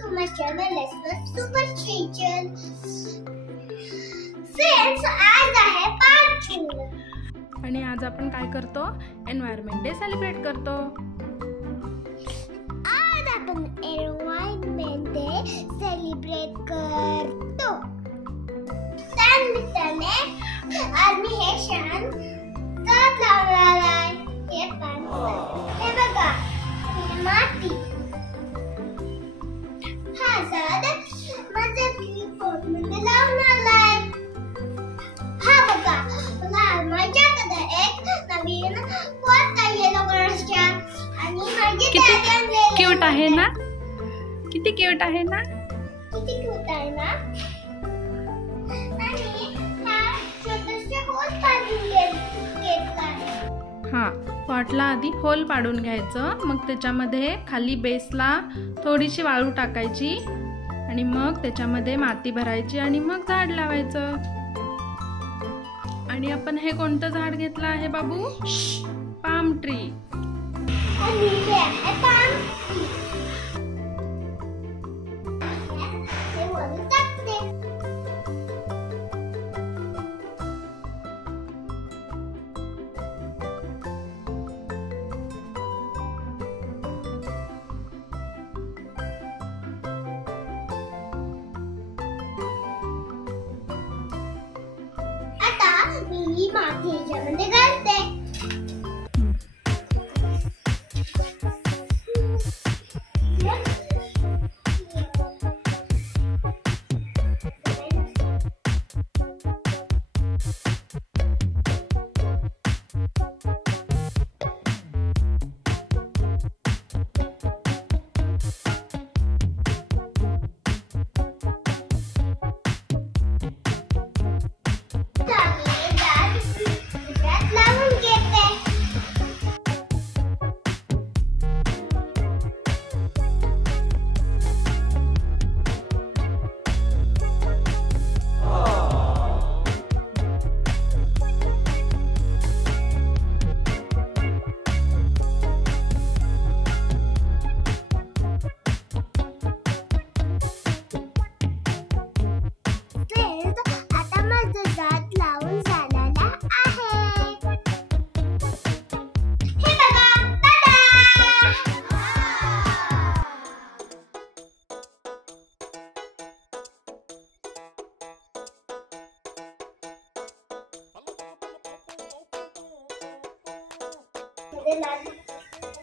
to my channel. Let's go Super Channel. Friends, आज आहे part 2 आणि आज आपण काय करतो? एन्व्हायरमेंट डे सेलिब्रेट करतो. आज आपण एन्व्हायरमेंट डे सेलिब्रेट करतो. त्यानिमित्ताने आज मी हे क्षण झाड लावणार आहे. हे बघा, माती. हा झाड माझ्या पोटमध्ये लावणार आहे. हा बघा, मला माझ्याकडे एक नवीन पॉट आहे येलो कलरचा आणि माझी डॅडी आणलेली. क्यूट आहे ना? किती क्यूट आहे ना? किती क्यूट आहे ना? आणि हा छोटासा होल पाडून घेतला आहे. हा, पॉटला आधी होल पाडून घ्यायचं, मग त्याच्यामध्ये खाली बेसला थोडीशी वाळू टाकायची आणि मग त्याच्यामध्ये माती भरायची आणि मग झाड लावायचं. आणि आपण हे कोणतं झाड घेतलं आहे बाबू? Palm tree. आणि हे आहे पाम ट्री. हे वरून टाकते. मी ही माती याच्यामध्ये घालते.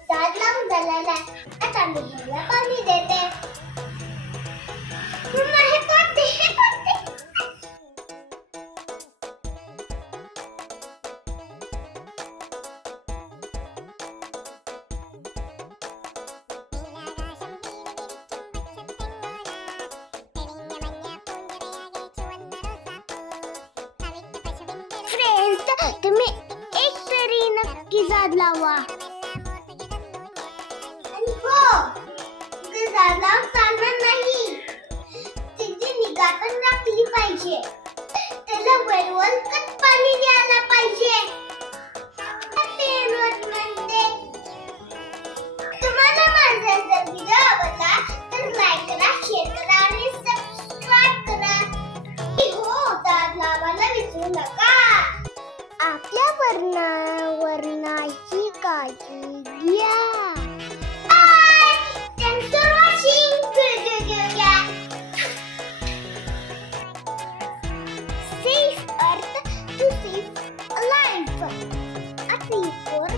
झाड लावून झालेला आहे. आता मी ह्याला पाणी देते. हे करते. फ्रेंड्स, तुम्ही एक तरी नक्की झाड लावा. आणि हो, झाड लावून चालणार नाही. त्याची निगा पण राखली पाहिजे. त्याला वेळोवेळी पाणी द्यायला पाहिजे. तुम्हाला माझा जर व्हिडिओ आवडला तर लाईक करा, शेअर करा आणि सबस्क्राईब करा. हो, झाड लावायला विसरू नका. आपल्या वर्णाची काळजी घ्या. Thanks for watching. Save Earth to save a life. A tree for